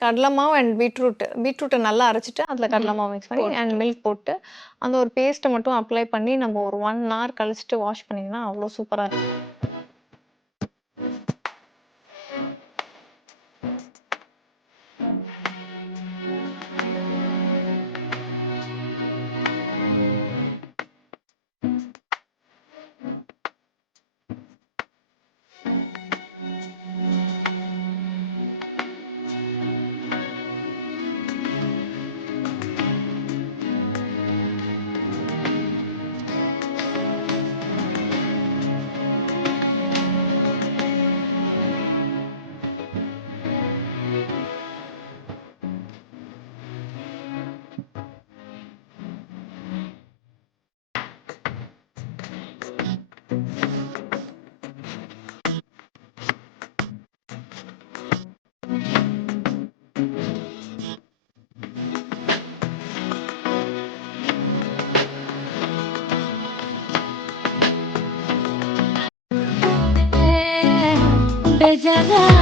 கடல மாவு அண்ட் பீட்ரூட்ட நல்லா அரைச்சுட்டு, அதில கடல மாவு மிக்ஸ் பண்ணி அண்ட் போட்டு. மில்க் போட்டு, அந்த ஒரு பேஸ்ட்ட மட்டும் அப்ளை பண்ணி நம்ம ஒரு 1 ஹவர் கழிச்சுட்டு வாஷ் பண்ணிங்கன்னா, அவ்ளோ சூப்பரா இருக்கும். बेजाना